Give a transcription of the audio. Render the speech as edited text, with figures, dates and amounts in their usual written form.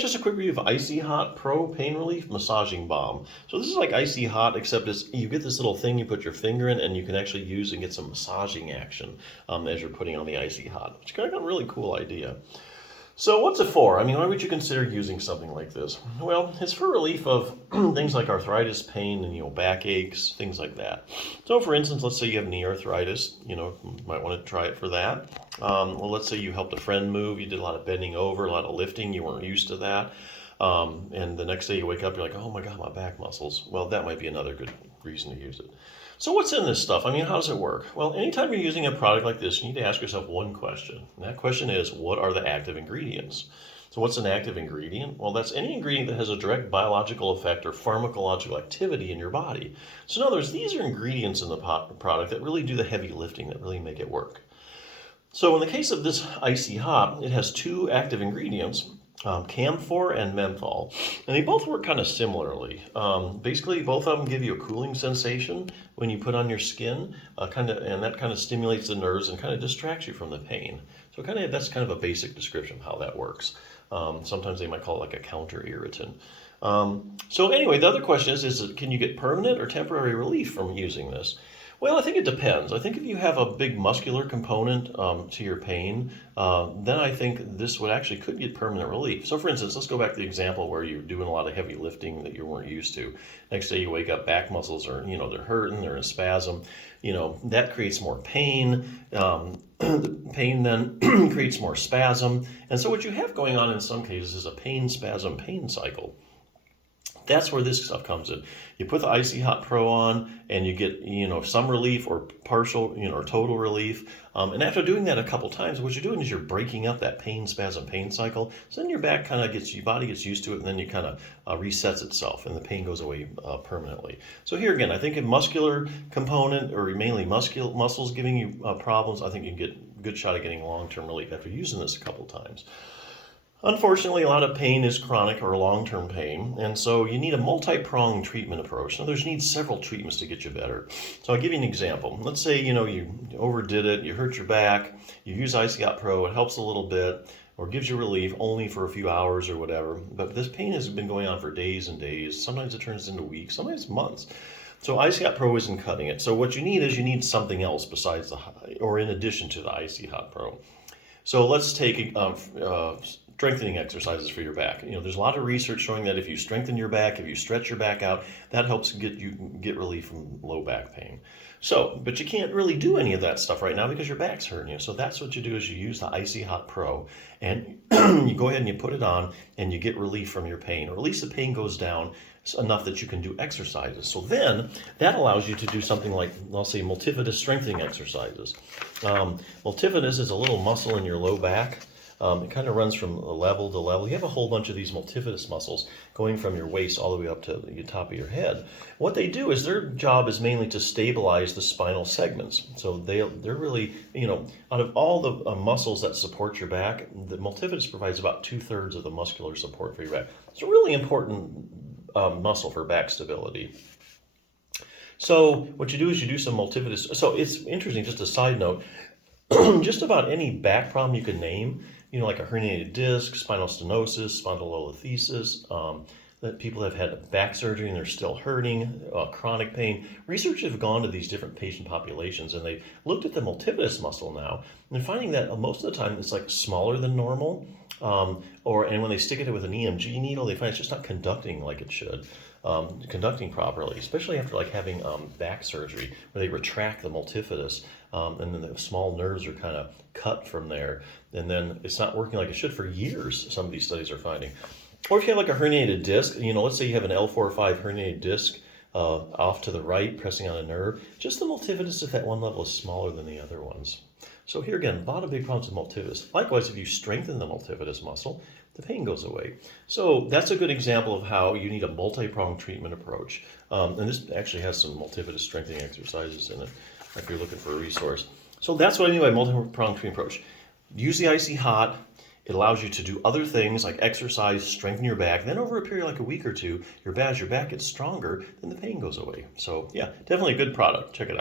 Just a quick review of Icy-Hot Pro Pain Relief Massaging Balm. So this is like Icy Hot, except you get this little thing you put your finger in and you can actually use and get some massaging action as you're putting on the Icy-Hot, which is kind of a really cool idea. So what's it for? I mean, why would you consider using something like this? Well, it's for relief of things like arthritis, pain, and back aches, things like that. So for instance, let's say you have knee arthritis, you might want to try it for that. Well, let's say you helped a friend move, you did a lot of bending over, a lot of lifting, you weren't used to that. And the next day you wake up, you're like, oh my God, my back muscles. Well, that might be another good reason to use it. So what's in this stuff? I mean, how does it work? Well, anytime you're using a product like this, you need to ask yourself one question. And that question is, what are the active ingredients? So what's an active ingredient? Well, that's any ingredient that has a direct biological effect or pharmacological activity in your body. So in other words, these are ingredients in the product that really do the heavy lifting, that really make it work. So in the case of this Icy-Hot, it has two active ingredients, camphor and menthol, and they both work kind of similarly. Basically, both of them give you a cooling sensation when you put on your skin, and that kind of stimulates the nerves and kind of distracts you from the pain. So that's kind of a basic description of how that works. Sometimes they might call it like a counter irritant. So anyway, the other question is can you get permanent or temporary relief from using this? Well, I think it depends. I think if you have a big muscular component to your pain, then I think this could get permanent relief. So for instance, let's go back to the example where you're doing a lot of heavy lifting that you weren't used to. Next day you wake up, back muscles are, they're hurting, they're in a spasm. That creates more pain. The pain then creates more spasm. And so what you have going on in some cases is a pain, spasm, pain cycle. That's where this stuff comes in. You put the Icy-Hot Pro on and you get, some relief or partial, or total relief. And after doing that a couple times, what you're doing is you're breaking up that pain, spasm, pain cycle. So then your back your body gets used to it, and then you kind of resets itself and the pain goes away permanently. So here again, I think a muscular component or mainly muscles giving you problems, I think you can get a good shot at getting long-term relief after using this a couple times. Unfortunately, a lot of pain is chronic or long-term pain, and so you need a multi-pronged treatment approach. In other words, you need several treatments to get you better. So I'll give you an example. Let's say, you overdid it, you hurt your back, you use Icy-Hot Pro, it helps a little bit, or gives you relief only for a few hours or whatever, but this pain has been going on for days and days. Sometimes it turns into weeks, sometimes months. So Icy-Hot Pro isn't cutting it. So what you need something else besides or in addition to the Icy-Hot Pro. So let's take strengthening exercises for your back. There's a lot of research showing that if you strengthen your back, if you stretch your back out, that helps get relief from low back pain. But you can't really do any of that stuff right now because your back's hurting you. So that's what you do is you use the Icy-Hot Pro and you go ahead and you put it on and you get relief from your pain, or at least the pain goes down enough that you can do exercises. So then that allows you to do something like, I'll say, multifidus strengthening exercises. Multifidus is a little muscle in your low back. It kind of runs from level to level. You have a whole bunch of these multifidus muscles going from your waist all the way up to the top of your head. What they do is their job is mainly to stabilize the spinal segments. So they're really, out of all the muscles that support your back, the multifidus provides about 2/3 of the muscular support for your back. It's a really important muscle for back stability. So what you do is you do some multifidus. So it's interesting, just a side note, just about any back problem you can name, like a herniated disc, spinal stenosis, spondylolisthesis, that people have had back surgery and they're still hurting, chronic pain. Researchers have gone to these different patient populations and they've looked at the multifidus muscle now, and they're finding that most of the time it's like smaller than normal, and when they stick it with an EMG needle, they find it's just not conducting like it should. Conducting properly, especially after having back surgery where they retract the multifidus, and then the small nerves are kind of cut from there, and then it's not working like it should for years, some of these studies are finding. Or if you have like a herniated disc, let's say you have an L4 or 5 herniated disc off to the right, pressing on a nerve, just the multifidus at that one level is smaller than the other ones. So here again, a lot of big problems with multifidus. Likewise, if you strengthen the multifidus muscle, the pain goes away. So that's a good example of how you need a multi-pronged treatment approach. And this actually has some multifidus strengthening exercises in it if you're looking for a resource. So that's what I mean by multi-pronged treatment approach. Use the Icy-Hot. It allows you to do other things like exercise, strengthen your back. Then over a period like a week or two, as your back gets stronger, then the pain goes away. So yeah, definitely a good product. Check it out.